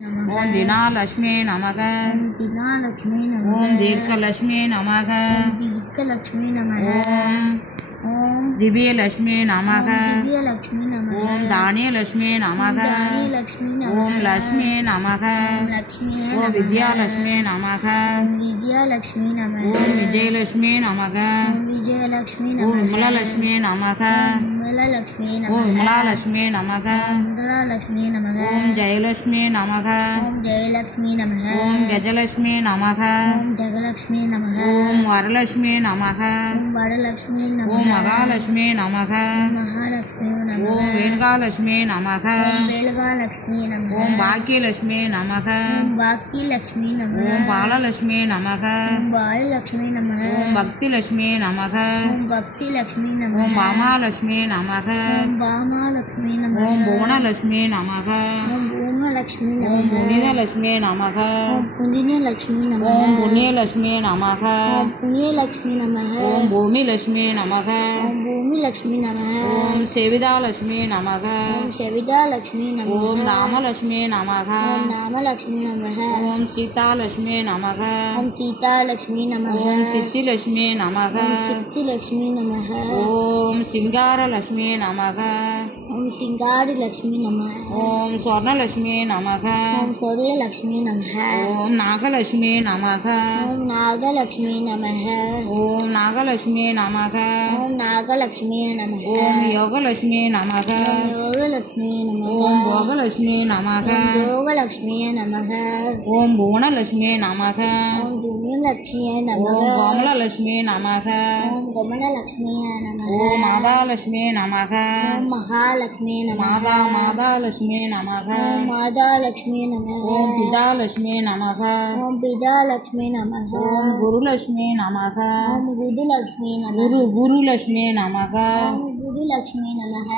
ஓம் தினாலக்ஷ்மி நமக. ஓம் தீர்க்கலக்ஷ்மி நமக. ஓம் திவ்யலக்ஷ்மி நமக. ஓம் தானியலக்ஷ்மி நமக. ஓம் லக்ஷ்மி நமக. ஓம் வித்யாலக்ஷ்மி நமக. ஓம் விஜயலக்ஷ்மி நமக. ஓம் விமலலக்ஷ்மி நமக. ஓம் விமலாலக்ஷ்மி நமக. ஓம் ஜெயலக்ஷ்மி நமக. ஓம் கஜலக்ஷ்மி நமக. ஓம் வரலக்ஷ்மி நமக. ஓம் மகாலட்சுமி நமக. ஓம் வேணுகாலட்சுமி நமக. ஓம் பாக்கியலட்சுமி நமக. ஓம் பாலலட்சுமி நமக. ஓம் பக்திலட்சுமி நமக. ஓம் பாமாலட்சுமி நமக. ஓம் புவனலட்சுமி நமக. ஓம் புனிதலட்சுமி நமக. ஓம் புண்ணியலட்சுமி நமக. ஓம் பூமிலட்சுமி நமக. ஓம் செவிதாலட்சுமி நமக. ஓம் ராமலட்சுமி நமக. ஓம் சீதாலட்சுமி நமக. ஓம் சித்திலட்சுமி நமக. ஓம் சிங்காரலட்சுமி நமக. ஓம் ஸ்வர்ணலட்சுமி நமக. ஓம் நாகலட்சுமி நமக. ஓம் நாகலட்சுமி நமக. ஓம் யோகலட்சுமி நமக. ஓம் போகலட்சுமி நமக. ஓம் புவனலட்சுமி நமக. ஓம் கோமலலட்சுமி நமக. ஓம் மாதாலட்சுமி நமக. மாதாலட்சுமி நமக. ஓம் பிதாலட்சுமி நமக. ஓம் குருலட்சுமி நமக. குருலட்சுமி நமக.